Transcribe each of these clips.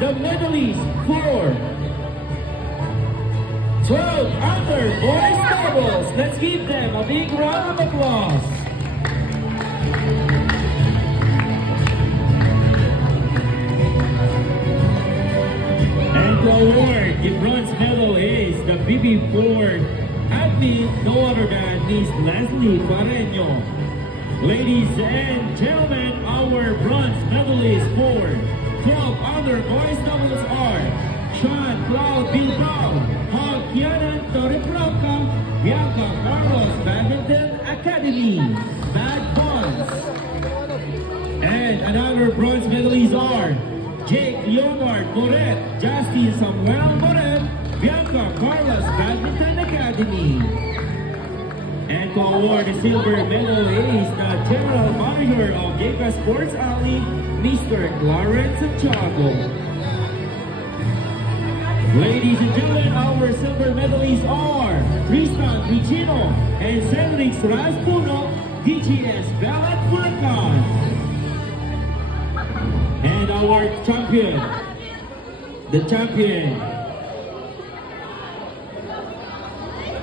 the medalists for 12 under boys doubles. Let's give them a big round of applause. And to award the bronze medal is the BB4 athlete, no other than Miss Leslie Pareño. Ladies and gentlemen, our bronze medalists for 12 under boys doubles are Sean Cloud Bilbao, Hog Kianan Torreblanca, Bianca Carlos Badminton Academy, Bad Bonds. And another bronze medalists are Jake Leonard Moret, Justin Samuel Moret, Bianca Carlos Badminton Academy. And to award the silver medal is the General Manager of Giga Sports Alley, Mr. Clarence Santiago. Ladies and gentlemen, our silver medalists are Tristan Vicino and Cedric Raspuno, DGS Ballet Bulacan. And our champion, the champion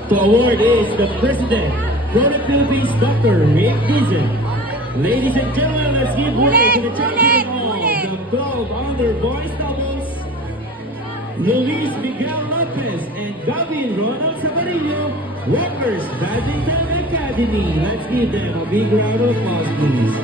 to award is the President for the Philippines, Dr. Rick Dizon. Ladies and gentlemen, let's give word to the champion of the 12 under boys doubles, Luis Miguel Lopez and Gavin Ronald Sabarillo, Walker's Badminton Academy. Let's give them a big round of applause, please.